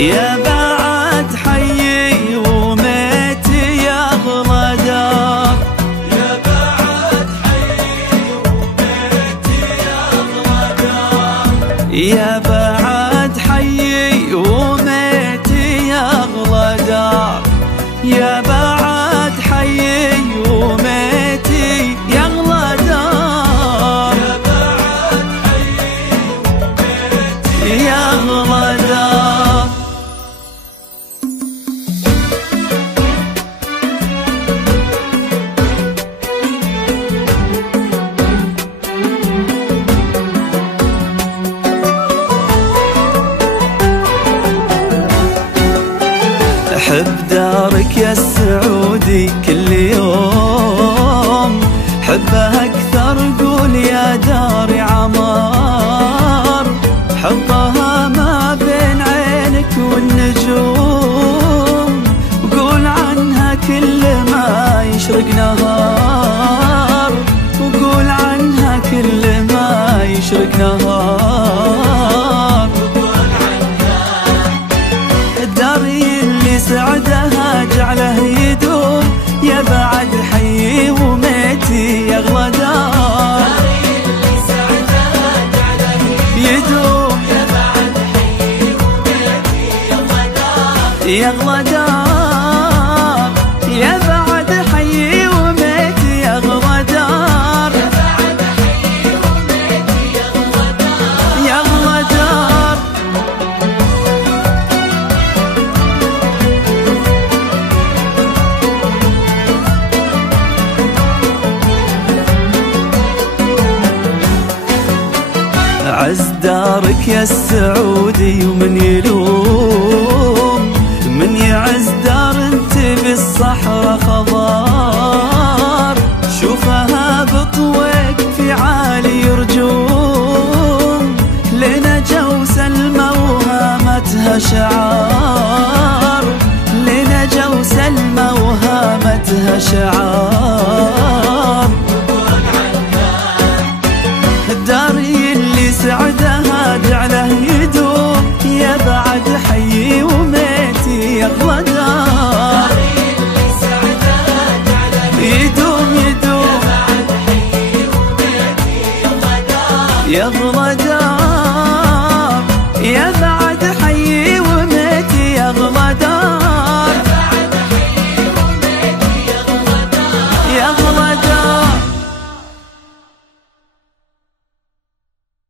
يا بعد حيي وميتي يا أغلى دار، يا بعد حيي وميتي يا أغلى دار، يا بعد حيي وميتي يا أغلى دار، يا بعد حيي وميتي يا أغلى دار، يا بعد حيي وميتي يا أغلى دار. حب دارك يا السعودي كل يوم، حبها أكثر قول يا داري عمار، حطها ما بين عينك والنجوم، وقول عنها كل ما يشرق نهار، وقول عنها كل ما يشرق نهار. الداري اللي سعدها جعله يدوم، يا بعد حيي وميتي يا أغلى دار، اللي سعدها جعله يدوم، يا بعد حيي وميتي يا أغلى دار، يا أغلى دار، يا بعد حيي وميتي يا أغلى دار، يا بعد حيي وميتي يا أغلى دار، يا أغلى دار. عز دارك يا السعودي ومن يلوم، من يعز دار انت بالصحراء خضار، شوفها بطويق في عالي يرجوم، لنا جوس الموهمتها شعار، لنا جوس الموهمتها شعار. الداري اللي سعدها جعله يدوم، يا بعد حيي وميتي يا أغلى دار، اللي سعدها جعله يدوم، يدوم، يا بعد حيي وميتي يا أغلى دار، يا أغلى دار.